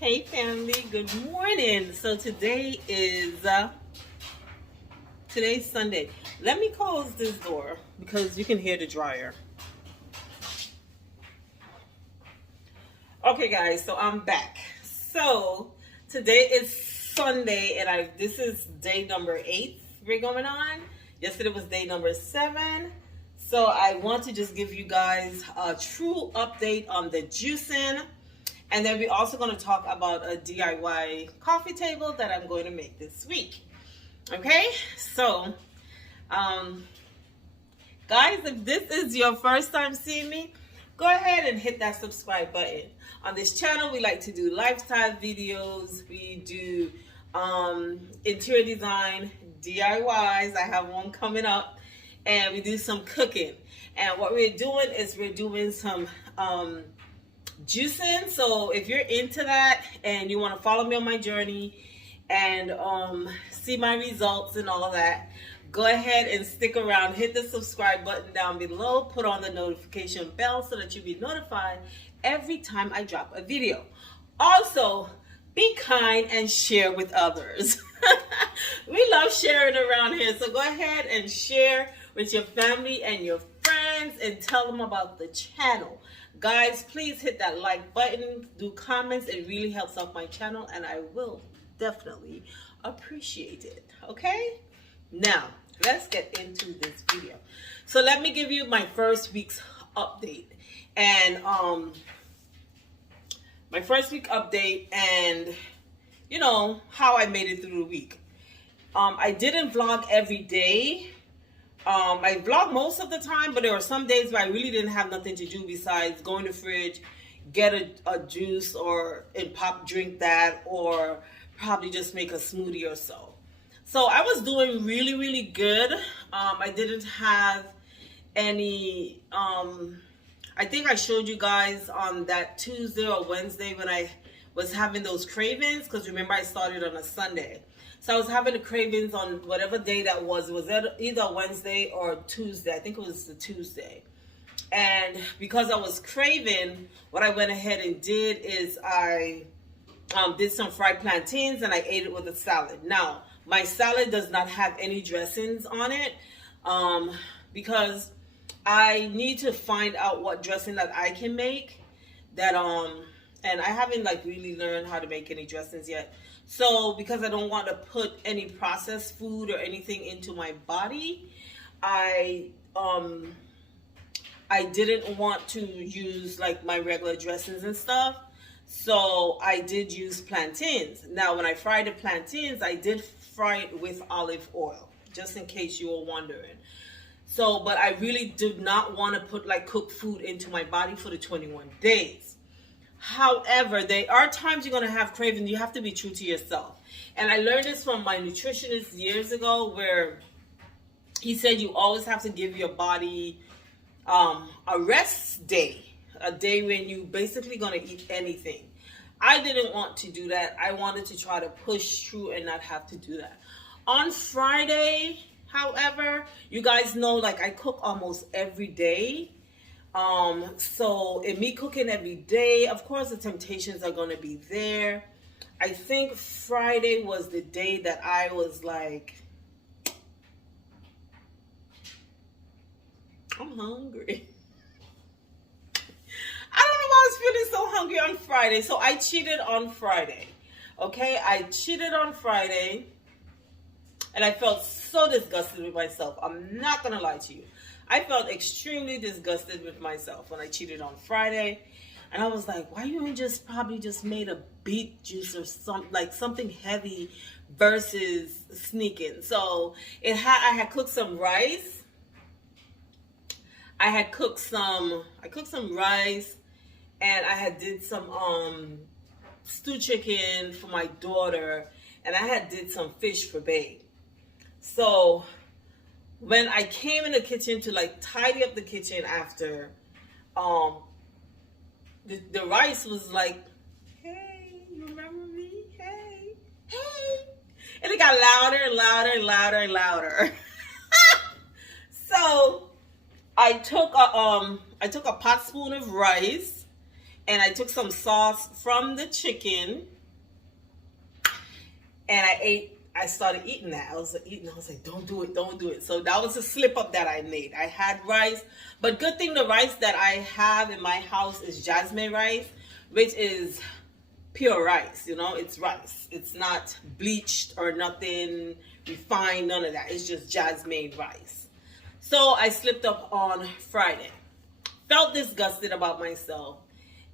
Hey family, good morning. So today is today's Sunday. Let me close this door because you can hear the dryer. Okay guys, so I'm back. So today is Sunday and this is day number 8 we're going on. Yesterday was day number 7. So I want to just give you guys a true update on the juicing. And then we're also going to talk about a DIY coffee table that I'm going to make this week. Okay, so guys, if this is your first time seeing me, go ahead and hit that subscribe button. On this channel, we like to do lifestyle videos. We do interior design, DIYs. I have one coming up. And we do some cooking. And what we're doing is we're doing some juicing. So if you're into that and you want to follow me on my journey and see my results and all of that, go ahead and stick around. Hit the subscribe button down below. Put on the notification bell so that you'll be notified every time I drop a video. Also, be kind and share with others. We love sharing around here. So go ahead and share with your family and your friends and tell them about the channel. Guys, please hit that like button, do comments. It really helps out my channel and I will definitely appreciate it. Okay? Now, let's get into this video. So let me give you my first week's update. And my first week update and you know how I made it through the week. I didn't vlog every day. I vlog most of the time, but there were some days where I really didn't have nothing to do besides go in the fridge, get a juice or drink that, or probably just make a smoothie or so. So I was doing really, really good. I didn't have any, I think I showed you guys on that Tuesday or Wednesday when I was having those cravings, because remember I started on a Sunday. So I was having the cravings on whatever day that was. It was either Wednesday or Tuesday. I think it was the Tuesday. And because I was craving, what I went ahead and did is I did some fried plantains and I ate it with a salad. Now, my salad does not have any dressings on it because I need to find out what dressing that I can make that and I haven't like really learned how to make any dressings yet. So because I don't want to put any processed food or anything into my body, I didn't want to use like my regular dressings and stuff. So I did use plantains. Now when I fried the plantains, I did fry it with olive oil, just in case you were wondering. So, but I really did not want to put like cooked food into my body for the 21 days. However, there are times you're going to have cravings. You have to be true to yourself. And I learned this from my nutritionist years ago where he said you always have to give your body a rest day, a day when you basically going to eat anything. I didn't want to do that. I wanted to try to push through and not have to do that. On Friday, however, you guys know like I cook almost every day. So in me cooking every day, of course the temptations are going to be there. I think Friday was the day that I was like, I'm hungry. I don't know why I was feeling so hungry on Friday. So I cheated on Friday. Okay, I cheated on Friday and I felt so disgusted with myself. I'm not going to lie to you. I felt extremely disgusted with myself when I cheated on Friday. And I was like, why you ain't probably just made a beet juice or something heavy versus sneaking. So I had cooked some rice. I cooked some rice and I had did some stew chicken for my daughter and I had did some fish for babe. So when I came in the kitchen to like tidy up the kitchen after, the rice was like, hey, you remember me? Hey, hey. And it got louder and louder and louder and louder. So I took a pot spoon of rice and I took some sauce from the chicken, and I started eating that. I was like, don't do it, don't do it. So that was a slip up that I made. I had rice, but good thing the rice that I have in my house is jasmine rice, which is pure rice, you know, it's rice. It's not bleached or nothing refined, none of that. It's just jasmine rice. So I slipped up on Friday. Felt disgusted about myself.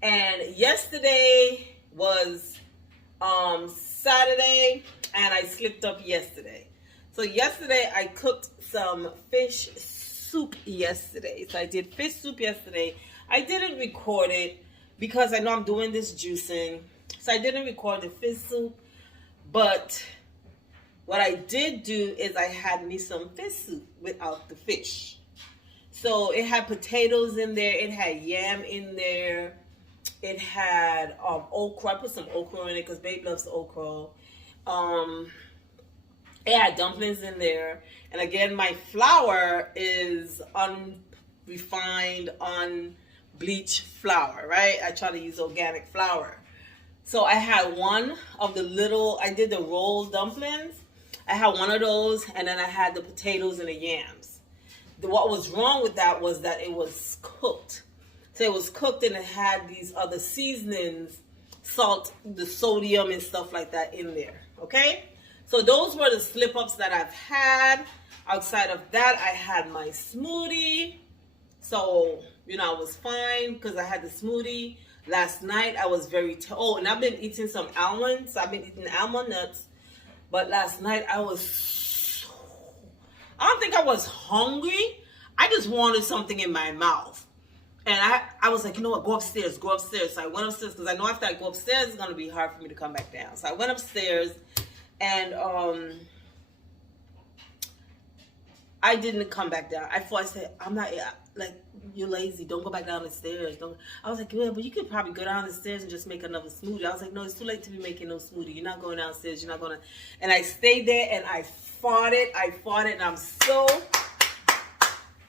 And yesterday was Saturday, and I slipped up yesterday. So yesterday I cooked some fish soup yesterday. So I did fish soup yesterday. I didn't record it because I know I'm doing this juicing. So I didn't record the fish soup. But what I did do is I had me some fish soup without the fish. So it had potatoes in there. It had yam in there. It had okra. I put some okra in it because babe loves okra. It had dumplings in there. And again, my flour is unrefined, unbleached flour, right? I try to use organic flour. So I had one of the little, I did the rolled dumplings. I had one of those, and then I had the potatoes and the yams. What was wrong with that was that it was cooked. So it was cooked and it had these other seasonings, salt, the sodium and stuff like that in there, okay? So those were the slip-ups that I've had. Outside of that, I had my smoothie. So, you know, I was fine because I had the smoothie. Last night, I was very, and I've been eating some almonds. I've been eating almond nuts. But last night, I don't think I was hungry. I just wanted something in my mouth. And I was like, you know what, go upstairs, go upstairs. So I went upstairs because I know after I go upstairs, it's going to be hard for me to come back down. So I went upstairs, and I didn't come back down. I said, I'm not, like, you're lazy. Don't go back down the stairs. I was like, yeah, but you could probably go down the stairs and just make another smoothie. I was like, no, it's too late to be making no smoothie. You're not going downstairs. You're not going to. And I stayed there, and I fought it, and I'm so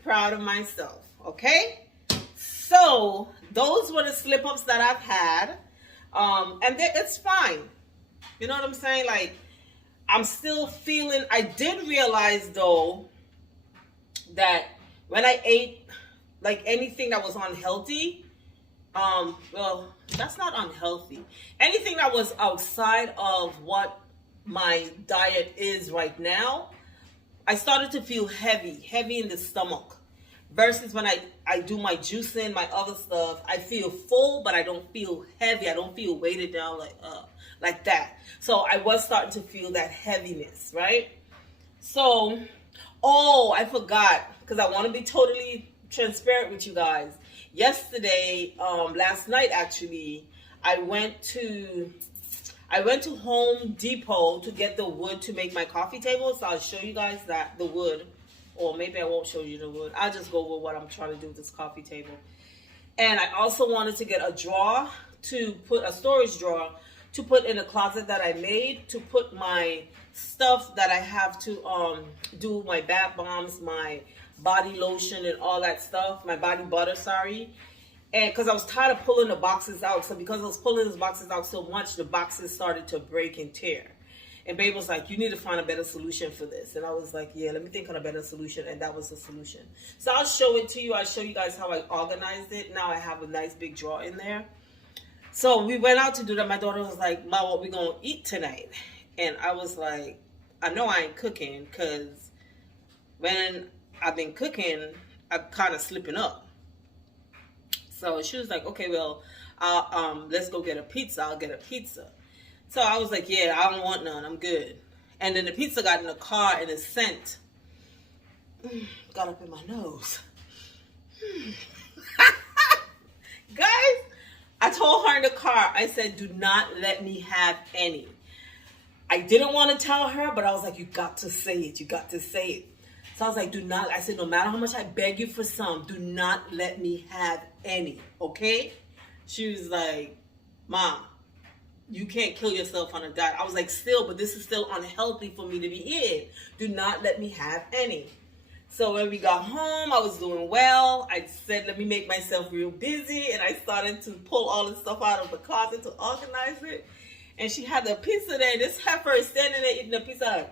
proud of myself, okay? So those were the slip-ups that I've had, and it's fine. You know what I'm saying? Like, I'm still feeling, I did realize, though, that when I ate, like, anything that was unhealthy, well, that's not unhealthy. Anything that was outside of what my diet is right now, I started to feel heavy in the stomach. Versus when I do my juicing, my other stuff, I feel full, but I don't feel heavy. I don't feel weighted down like that. So I was starting to feel that heaviness, right? So, I forgot, because I want to be totally transparent with you guys. Yesterday, last night actually, I went to Home Depot to get the wood to make my coffee table. So I'll show you guys the wood. Or maybe I won't show you the wood. I'll just go with what I'm trying to do with this coffee table. And I also wanted to get a drawer a storage drawer to put in a closet that I made to put my stuff that I have to do my bath bombs, my body lotion and all that stuff, my body butter, sorry. And because I was tired of pulling the boxes out. So because I was pulling those boxes out so much, the boxes started to break and tear. And babe was like, you need to find a better solution for this. And I was like, yeah, let me think on a better solution. And that was the solution. So I'll show it to you. I'll show you guys how I organized it. Now I have a nice big drawer in there. So we went out to do that. My daughter was like, Ma, what we going to eat tonight? And I was like, I know I ain't cooking because when I've been cooking, I'm kind of slipping up. So she was like, okay, well, let's go get a pizza. I'll get a pizza. So I was like, yeah, I don't want none. I'm good. And then the pizza got in the car and the scent got up in my nose. Guys, I told her in the car, I said, do not let me have any. I didn't want to tell her, but I was like, you got to say it. You got to say it. So I was like, I said, no matter how much I beg you for some, do not let me have any, okay? She was like, Mom, you can't kill yourself on a diet. I was like, still, but this is still unhealthy for me to be eating. Do not let me have any. So when we got home, I was doing well. I said, let me make myself real busy. And I started to pull all the stuff out of the closet to organize it. And she had the pizza there. This heifer is standing there eating the pizza.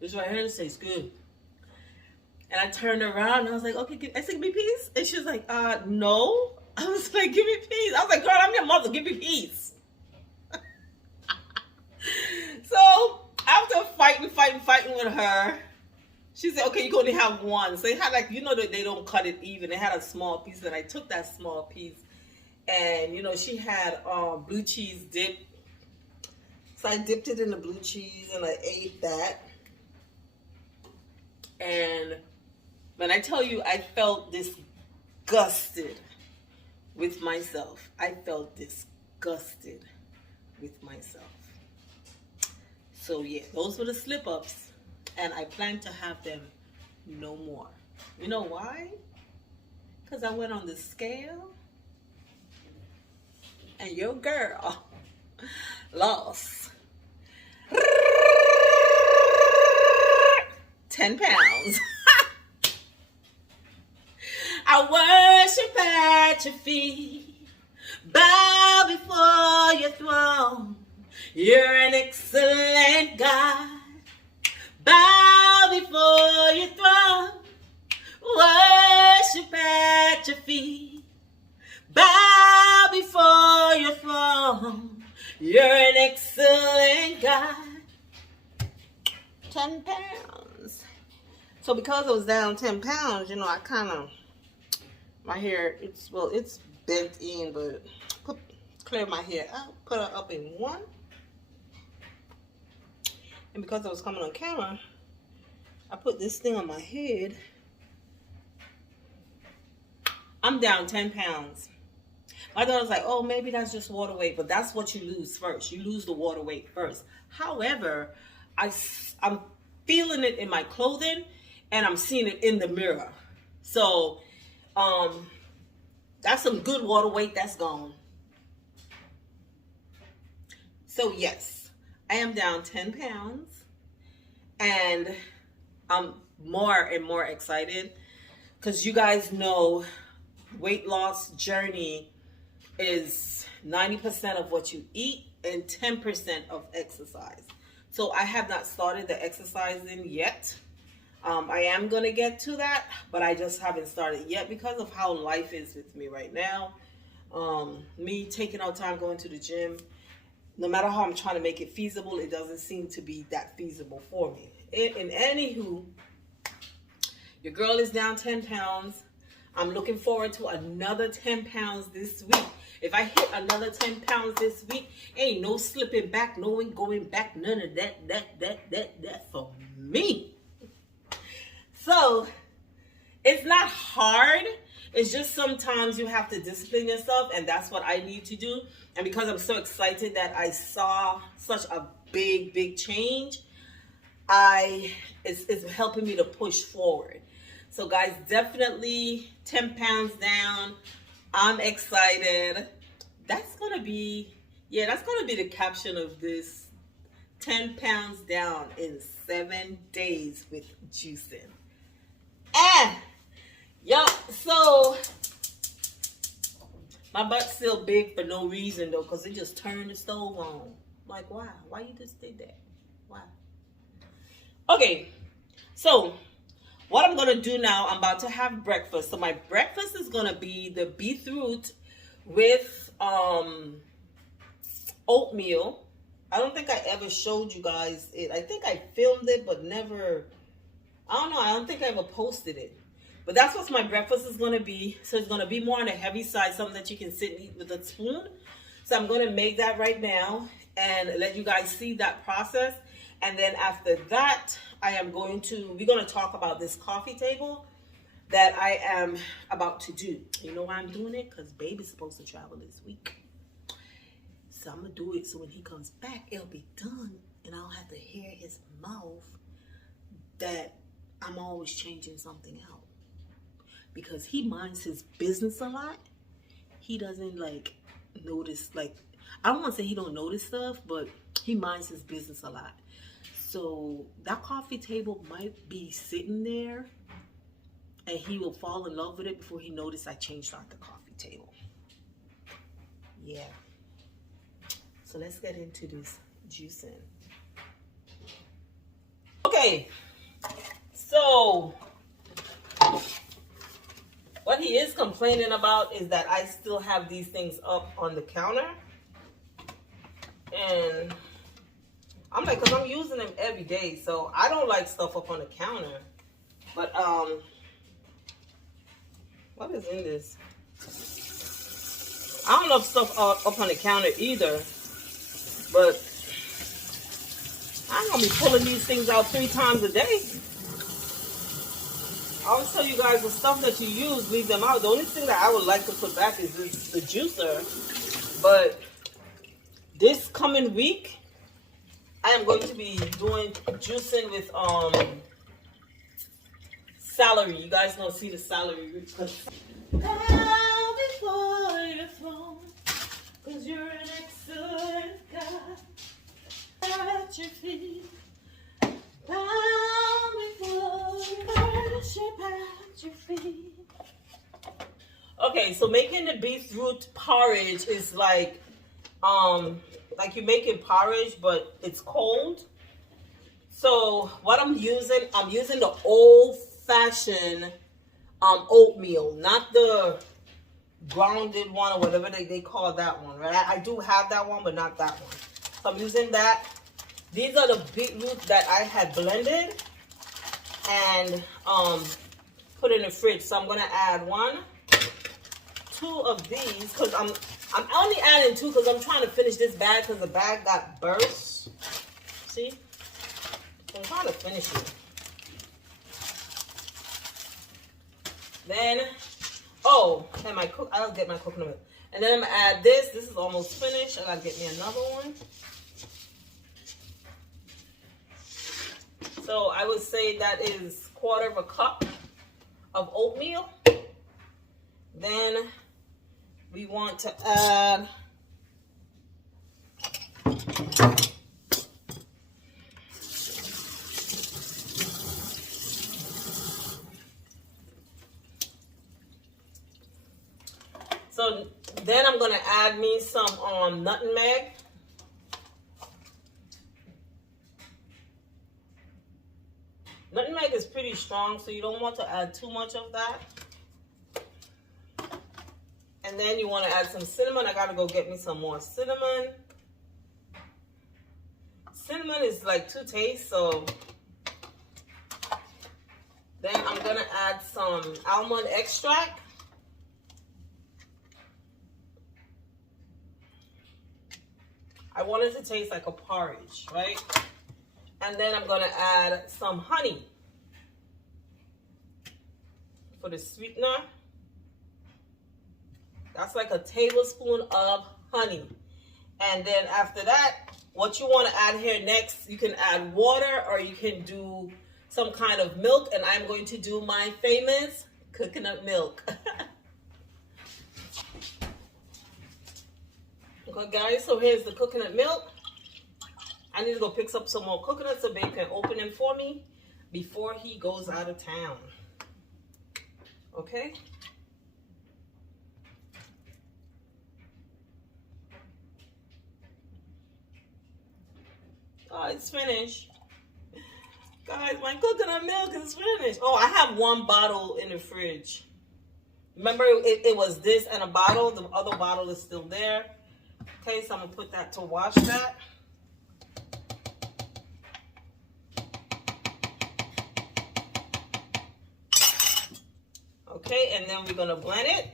This right here, this tastes good. And I turned around and I was like, okay, I said, give me peace. And she was like, no. I was like, give me peace. I was like, girl, I'm your mother. Give me peace. So after fighting with her, she said, okay, you can only have one. So they had like, you know that they don't cut it even. They had a small piece and I took that small piece. And, you know, she had blue cheese dip. So I dipped it in the blue cheese and I ate that. And when I tell you, I felt disgusted with myself. I felt disgusted with myself. So yeah, those were the slip-ups. And I plan to have them no more. You know why? Because I went on the scale. And your girl lost 10 pounds. I worship at your feet, bow before your throne. You're an excellent God. Bow before your throne, worship at your feet. Bow before your throne. You're an excellent God. 10 pounds. So because I was down 10 pounds, you know, I kind of, my hair, it's bent in, but clear my hair out, put it up in one. And because I was coming on camera, I put this thing on my head. I'm down 10 pounds. My daughter's like, oh, maybe that's just water weight, but that's what you lose first. You lose the water weight first. However, I'm feeling it in my clothing and I'm seeing it in the mirror. So, that's some good water weight that's gone. So yes, I am down 10 pounds and I'm more and more excited because you guys know weight loss journey is 90% of what you eat and 10% of exercise. So I have not started the exercising yet. I am going to get to that, but I just haven't started yet because of how life is with me right now. Me taking out time going to the gym, no matter how I'm trying to make it feasible, it doesn't seem to be that feasible for me. In anywho, your girl is down 10 pounds. I'm looking forward to another 10 pounds this week. If I hit another 10 pounds this week, ain't no slipping back, no one going back, none of that for me. So, it's not hard. It's just sometimes you have to discipline yourself, and that's what I need to do. And because I'm so excited that I saw such a big change, it's helping me to push forward. So guys, definitely 10 pounds down. I'm excited. That's gonna be the caption of this. 10 pounds down in 7 days with juicing. So my butt's still big for no reason though, because it just turned the stove on. Like, why? Why you just did that? Why? Okay, so what I'm gonna do now, I'm about to have breakfast. So my breakfast is gonna be the beetroot with oatmeal. I don't think I ever showed you guys it. I think I filmed it, but never, I don't know, I don't think I ever posted it. But that's what my breakfast is going to be. So it's going to be more on the heavy side, something that you can sit and eat with a spoon. So I'm going to make that right now and let you guys see that process. And then after that, we're going to talk about this coffee table that I am about to do. You know why I'm doing it? Because baby's supposed to travel this week. So I'm going to do it so when he comes back, it'll be done. And I don't have to hear his mouth that I'm always changing something out. Because he minds his business a lot. He doesn't notice, I don't want to say he don't notice stuff, but he minds his business a lot. So that coffee table might be sitting there and he will fall in love with it before he noticed I changed out the coffee table. Yeah. So let's get into this juicing. Okay. So what he is complaining about is that I still have these things up on the counter. And I'm like, because I'm using them every day, so I don't like stuff up on the counter. But what is in this? I don't love stuff up on the counter either, but I'm gonna be pulling these things out 3 times a day. I always tell you guys, the stuff that you use, leave them out. The only thing that I would like to put back is the juicer. But this coming week, I am going to be doing juicing with celery. You guys don't see the celery. Bow before your throne, 'cause you're an excellent God. At your feet, bow before worship at your feet. Okay, so making the beetroot porridge is like you're making porridge, but it's cold. So what I'm using the old-fashioned oatmeal, not the grounded one or whatever they call that one, right? I do have that one, but not that one. So I'm using that. These are the beetroot that I had blended and put in the fridge. So I'm gonna add 1, 2 of these because I'm only adding 2 because I'm trying to finish this bag because the bag got burst. See? So I'm trying to finish it. Then, and I'll get my coconut milk. And then I'm gonna add this. This is almost finished. I gotta get me another one. So I would say that is 1/4 cup of oatmeal. Then we want to add so then I'm gonna add me some nutmeg. Nutmeg is pretty strong, so you don't want to add too much of that. And then you want to add some cinnamon. I gotta go get me some more cinnamon. Cinnamon is like to taste, so then I'm gonna add some almond extract. I want it to taste like a porridge, right? And then I'm gonna add some honey for the sweetener. That's like a tablespoon of honey. And then after that, what you want to add here next, you can add water or you can do some kind of milk. And I'm going to do my famous coconut milk. Okay, guys, so here's the coconut milk. I need to go pick up some more coconuts so babe can open them for me before he goes out of town. Okay? Oh, it's finished. Guys, my coconut milk is finished. Oh, I have 1 bottle in the fridge. Remember, it was this and a bottle. The other bottle is still there. Okay, so I'm going to put that to wash that. Okay, and then we're going to blend it.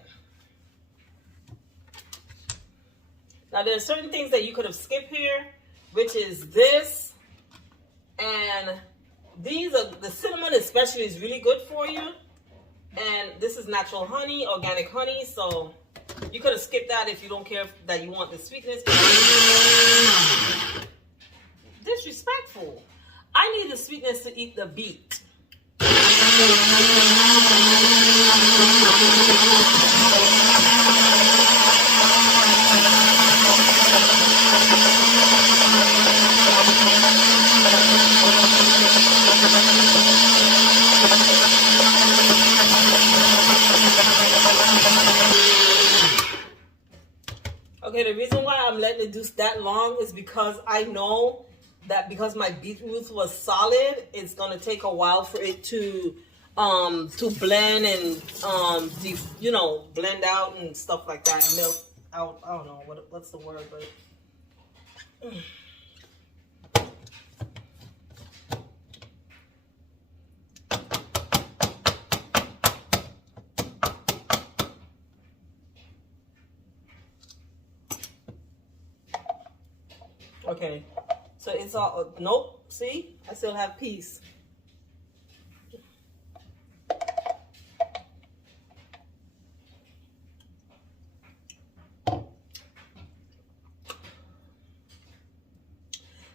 Now, there are certain things that you could have skipped here, which is this. And these are, the cinnamon especially is really good for you. And this is natural honey, organic honey. So you could have skipped that if you don't care that you want the sweetness. Disrespectful. I need the sweetness to eat the beet. Okay, the reason why I'm letting it do that long is because I know that because my beetroot was solid, it's gonna take a while for it to blend and you know, blend out and stuff like that, milk out. I don't know what's the word, but okay. So it's all, nope, see? I still have peace.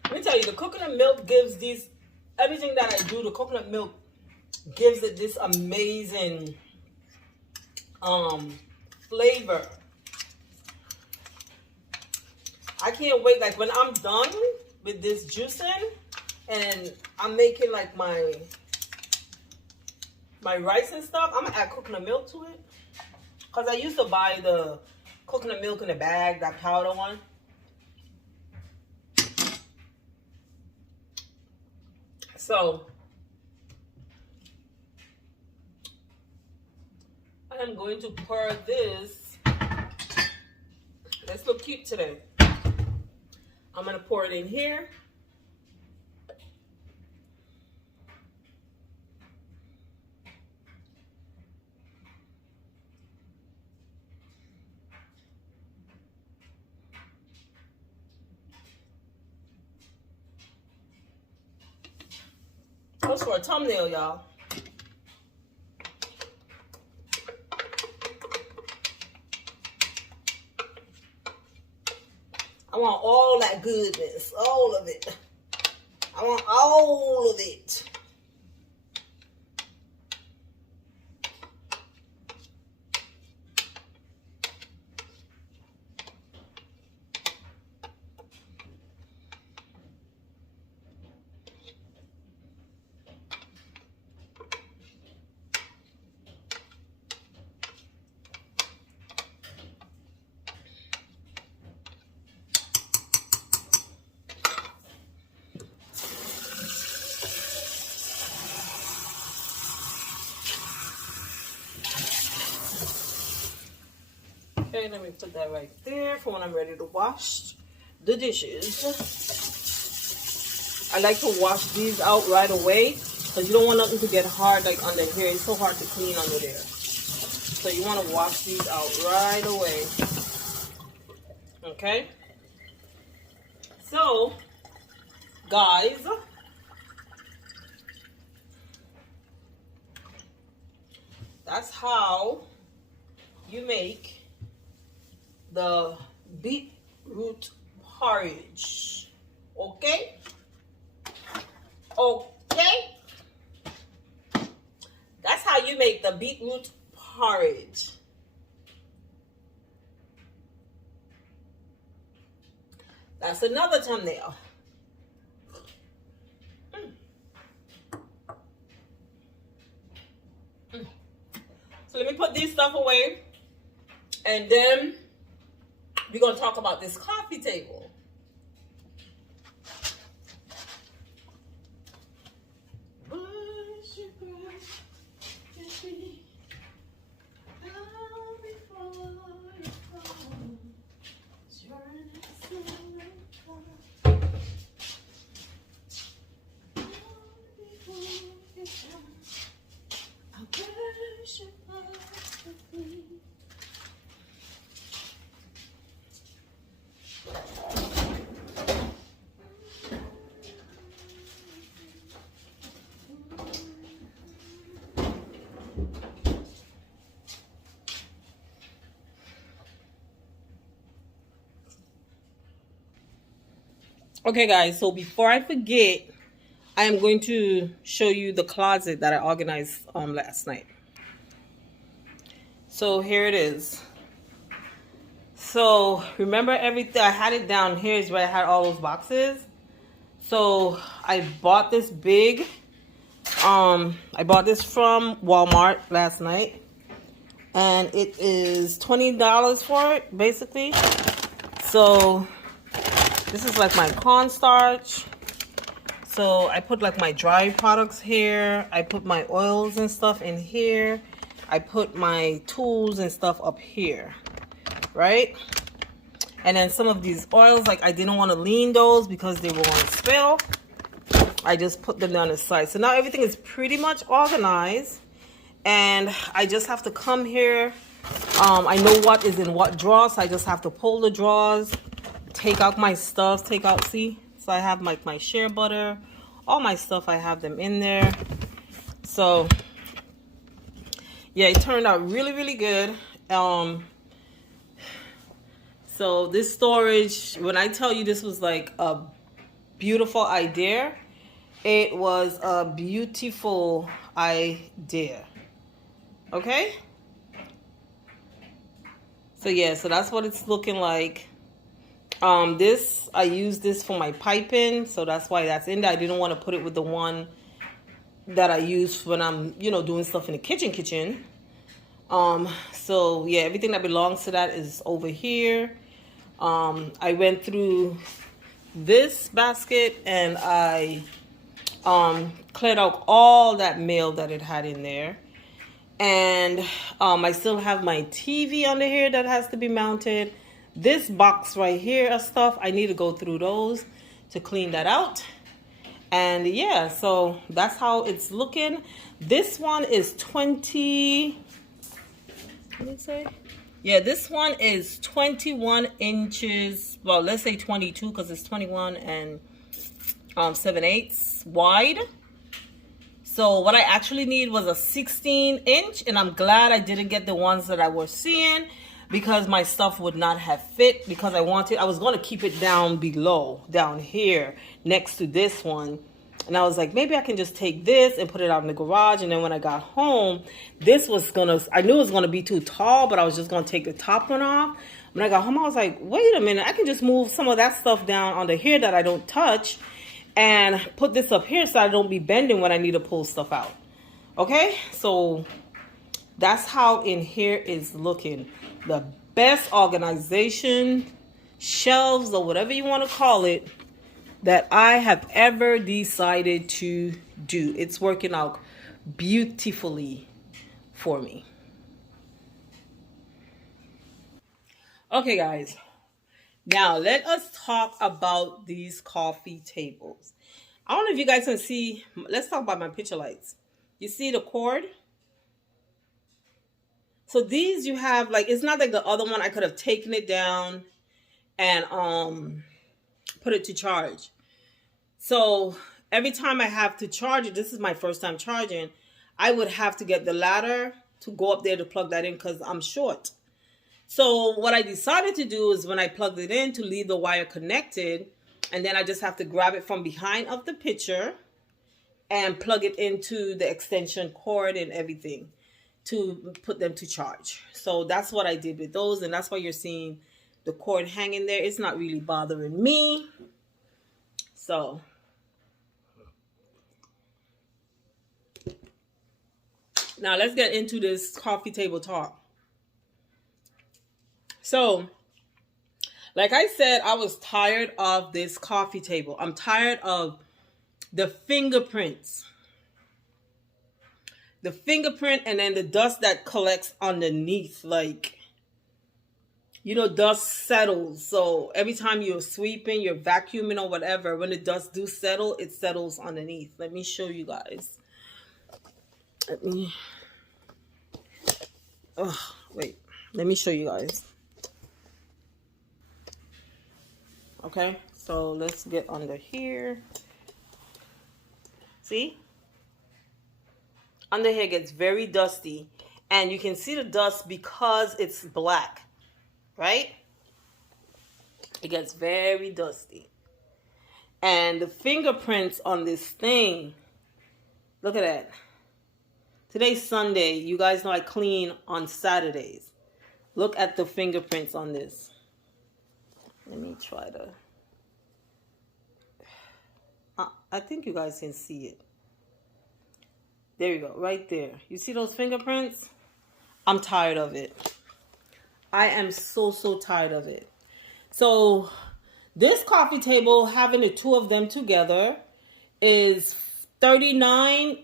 Let me tell you, the coconut milk gives these, everything that I do, the coconut milk gives it this amazing flavor. I can't wait, like when I'm done with this juicing and I'm making like my rice and stuff, I'm gonna add coconut milk to it, because I used to buy the coconut milk in a bag, that powder one. So I am going to pour this. Let's look cute today. I'm gonna pour it in here. That's for a thumbnail, y'all. I want all that goodness, all of it. I want all of it. Okay, let me put that right there for when I'm ready to wash the dishes. I like to wash these out right away because you don't want nothing to get hard like under here. It's so hard to clean under there. So you want to wash these out right away. Okay? So, guys, that's how you make the beetroot porridge. Okay? Okay? That's how you make the beetroot porridge. That's another thumbnail. So let me put these stuff away, and then we're going to talk about this coffee table. Okay guys, so before I forget, I am going to show you the closet that I organized last night. So here it is. So remember everything, I had it down here is where I had all those boxes. So I bought this big, I bought this from Walmart last night. And it is $20 for it, basically. So this is like my cornstarch. So I put like my dry products here. I put my oils and stuff in here. I put my tools and stuff up here, right? And then some of these oils, like I didn't want to lean those because they were going to spill. I just put them down the side. So now everything is pretty much organized. And I just have to come here. I know what is in what drawer, so I just have to pull the drawers, take out my stuff, take out, see? So I have like my shea butter, all my stuff, I have them in there. So yeah, it turned out really, really good. So this storage, when I tell you this was like a beautiful idea, it was a beautiful idea. Okay? So yeah, so that's what it's looking like. This, I use this for my piping, so that's why that's in there. I didn't want to put it with the one that I use when I'm, you know, doing stuff in the kitchen. So yeah, everything that belongs to that is over here. I went through this basket and I cleared out all that mail that it had in there. And I still have my TV under here that has to be mounted. This box right here of stuff, I need to go through those to clean that out. And yeah, so that's how it's looking. This one is 20, what did it say? Yeah, this one is 21 inches. Well, let's say 22 because it's 21 and 7/8 wide. So what I actually need was a 16-inch, and I'm glad I didn't get the ones that I was seeing because my stuff would not have fit, because I was going to keep it down below, down here next to this one. And I was like, maybe I can just take this and put it out in the garage. And then when I got home, this was I knew it was going to be too tall, but I was just going to take the top one off. When I got home, I was like, wait a minute, I can just move some of that stuff down under here that I don't touch and put this up here so I don't be bending when I need to pull stuff out. Okay, so that's how in here is looking. The best organization, shelves, or whatever you want to call it, that I have ever decided to do. It's working out beautifully for me. Okay, guys. Now, let us talk about these coffee tables. I don't know if you guys can see. Let's talk about my picture lights. You see the cord? So these you have, like, it's not like the other one. I could have taken it down and put it to charge. So every time I have to charge it, this is my first time charging, I would have to get the ladder to go up there to plug that in because I'm short. So what I decided to do is when I plugged it in, to leave the wire connected, and then I just have to grab it from behind of the picture and plug it into the extension cord and everything to put them to charge. So that's what I did with those, and that's why you're seeing the cord hanging there. It's not really bothering me. So now let's get into this coffee table talk. So, like I said, I was tired of this coffee table. I'm tired of the fingerprints. The fingerprint and then the dust that collects underneath. Like, you know, dust settles. So every time you're sweeping, you're vacuuming or whatever, when the dust do settle, it settles underneath. Let me show you guys. Let me show you guys. Okay, so let's get under here. See? Under here gets very dusty. And you can see the dust because it's black. Right? It gets very dusty. And the fingerprints on this thing, look at that. Today's Sunday. You guys know I clean on Saturdays. Look at the fingerprints on this. Let me try to... I think you guys can see it. There you go, right there. You see those fingerprints? I'm tired of it. I am so tired of it. So this coffee table, having the two of them together, is 39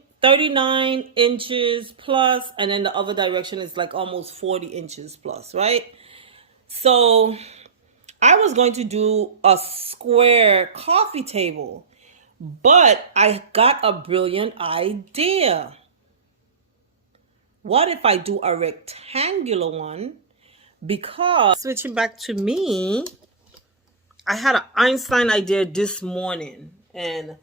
inches plus, and then the other direction is like almost 40 inches plus, right? So I was going to do a square coffee table, but I got a brilliant idea. What if I do a rectangular one? Because switching back to me, I had an Einstein idea this morning, and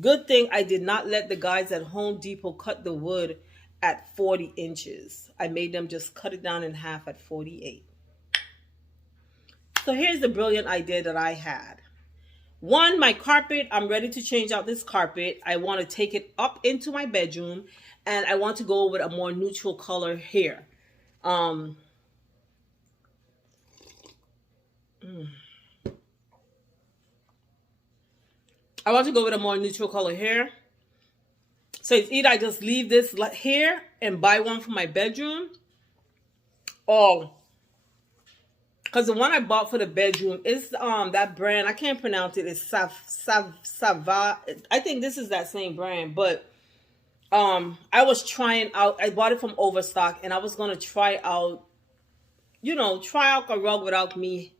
good thing I did not let the guys at Home Depot cut the wood at 40 inches. I made them just cut it down in half at 48. So here's the brilliant idea that I had. One, my carpet, I'm ready to change out this carpet. I want to take it up into my bedroom, and I want to go with a more neutral color here. I want to go with a more neutral color here. So it's either I just leave this here and buy one for my bedroom, or because the one I bought for the bedroom is that brand, I can't pronounce it. It's Sava. I think this is that same brand, but I was trying out. I bought it from Overstock, and I was gonna try out, try out a rug without me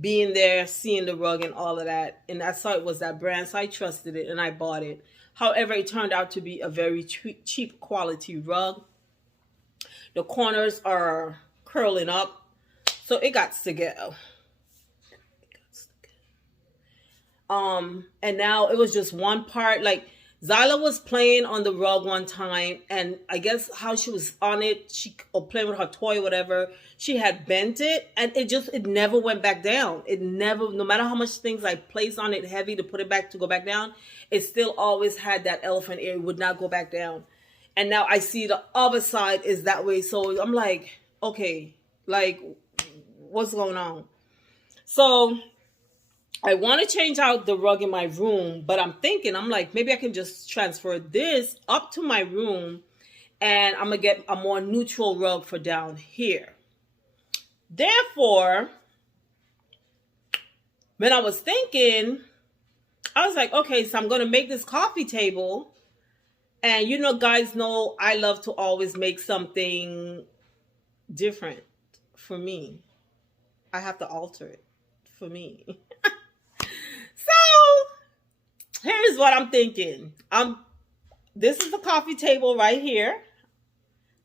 being there, seeing the rug and all of that. And I saw it was that brand, so I trusted it and I bought it. However, it turned out to be a very cheap quality rug. The corners are curling up. So it got to go. And now it was just one part. Like Zyla was playing on the rug one time, and I guess how she was on it, or playing with her toy, whatever, she had bent it, and it never went back down. It never, no matter how much things I placed on it heavy to put it back to go back down, it still always had that elephant ear. It would not go back down. And now I see the other side is that way. So I'm like, okay, like, what's going on? So I want to change out the rug in my room, but I'm like, maybe I can just transfer this up to my room, and I'm going to get a more neutral rug for down here. Therefore, when I was thinking, I was like, okay, so I'm going to make this coffee table. And guys know I love to always make something different for me. I have to alter it for me. So here's what I'm thinking. This is the coffee table right here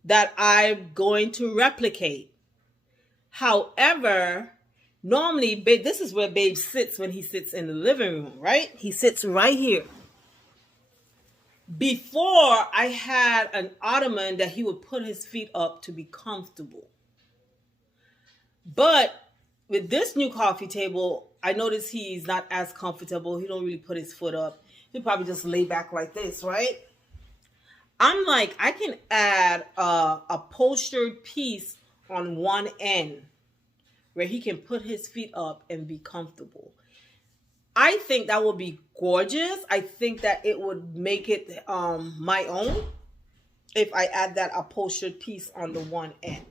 that I'm going to replicate. However, normally, this is where Babe sits when he sits in the living room, right? He sits right here. Before, I had an ottoman that he would put his feet up to be comfortable. But with this new coffee table, I notice he's not as comfortable. He don't really put his foot up. He'll probably just lay back like this, right? I'm like, I can add a upholstered piece on one end where he can put his feet up and be comfortable. I think that would be gorgeous. I think that it would make it my own if I add that upholstered piece on the one end.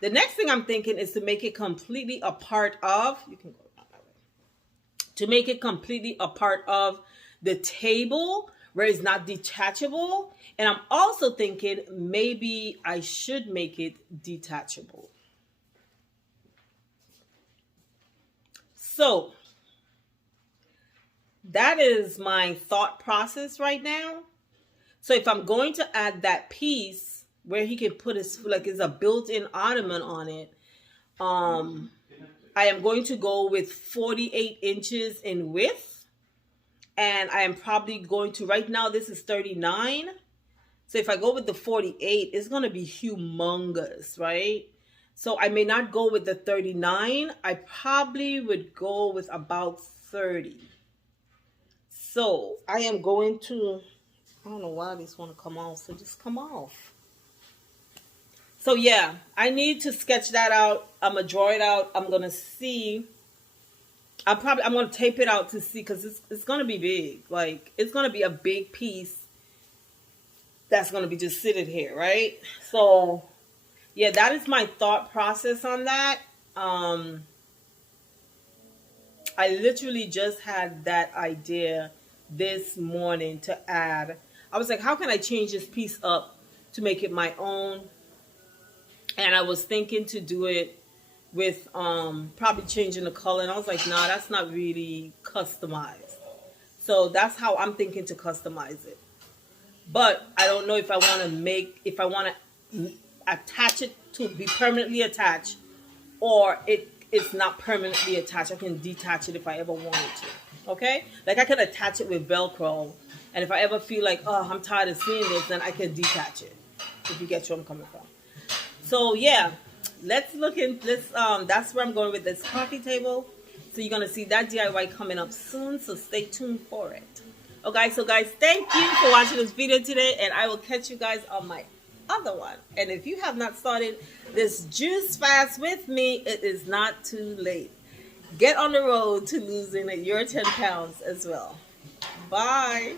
The next thing I'm thinking is to make it completely a part of, you can go down that way, to make it completely a part of the table where it's not detachable. And I'm also thinking maybe I should make it detachable. So that is my thought process right now. So if I'm going to add that piece where he can put his, like, it's a built-in ottoman on it, I am going to go with 48 inches in width. And I am probably going to, right now this is 39. So if I go with the 48, it's going to be humongous, right? So I may not go with the 39. I probably would go with about 30. So I am going to, I don't know why this want to come off, so just come off. So yeah, I need to sketch that out. I'm going to draw it out. I'm going to see. I'm going to tape it out to see, because it's going to be big. Like, it's going to be a big piece that's going to be just sitting here, right? So yeah, that is my thought process on that. I literally just had that idea this morning to add. I was like, how can I change this piece up to make it my own? And I was thinking to do it with probably changing the color. And I was like, nah, that's not really customized. So that's how I'm thinking to customize it. But I don't know if I want to attach it to be permanently attached, or it's not permanently attached. I can detach it if I ever wanted to. Okay? Like I can attach it with Velcro, and if I ever feel like, oh, I'm tired of seeing this, then I can detach it. If you get where I'm coming from. So yeah, that's where I'm going with this coffee table. So you're gonna see that DIY coming up soon. So stay tuned for it. Okay, so guys, thank you for watching this video today, and I will catch you guys on my other one. And if you have not started this juice fast with me, it is not too late. Get on the road to losing your 10 pounds as well. Bye.